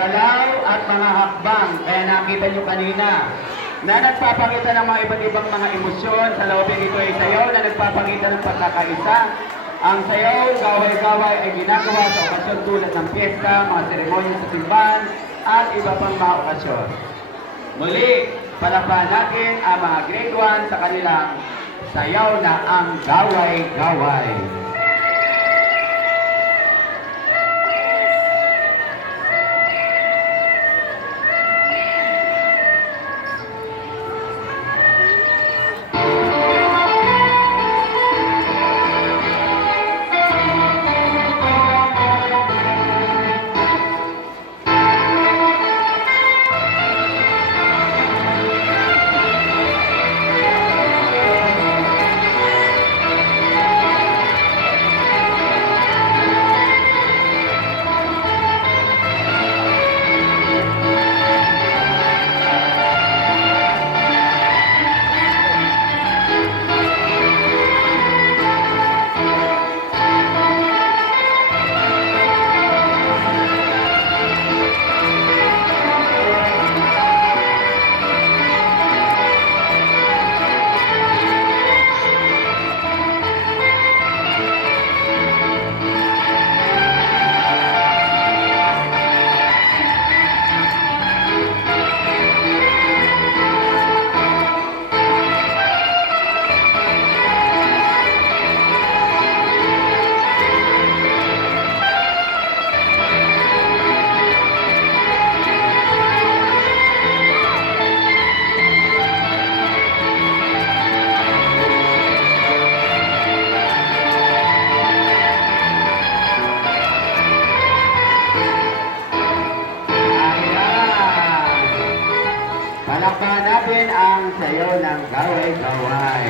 galaw at mga hakbang. Kaya nakita nyo kanina na nagpapakita ng mga iba't ibang mga emosyon. Sa loobing ito ay sayaw na nagpapakita ng pagkakaisa. Ang sayaw, gaway-gaway ay ginagawa sa okasyon tulad ng piyesta, mga seremonya sa simbahan, at iba pang mga okasyon. Muli, palakpakan natin ang mga grade 1 sa kanilang sayaw na ang gaway-gaway. Palakpakan natin ang sayaw ng gaway-gaway.